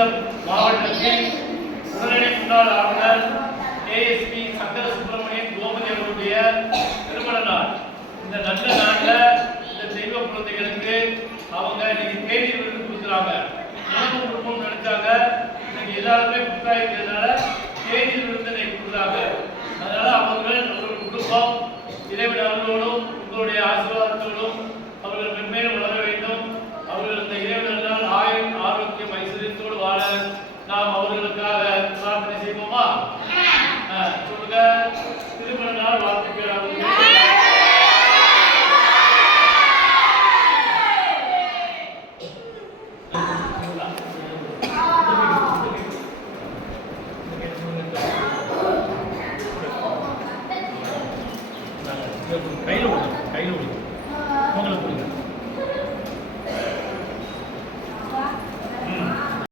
சேலம் மாவட்டத்தில் உடனடி முன்னாள் ஆளுநர் கேஎஸ்பி சங்கர சுப்பிரமணியன் கோமதி அவர்களுடைய திருமண நாள். இந்த நல்ல நாள்ல இந்த தெய்வ குழந்தைகளுக்கு அவங்க இன்னைக்கு தேநீர் விருது கொடுக்குறாங்க. உணவு குடும்பம் நினைச்சாங்க, இன்னைக்கு எல்லாருமே புத்தாயிருக்கிறதுனால தேநீர் விருது இன்னைக்கு கொடுக்குறாங்க. அதனால அவர்கள் குடும்பம் இறைவன் அருளோடும் உங்களுடைய ஆசீர்வாதத்தோடும் அவர்கள் மென்மேலும் வளர வேண்டும். அவர்கள் இந்த இறைவனால் ஆயுள் ஆரோக்கியம் ஐஸ்வர்யத்தோடு வாழ நாம் அவர்களுக்காக பிரார்த்தனை செய்வோமா? சொல்லுங்க.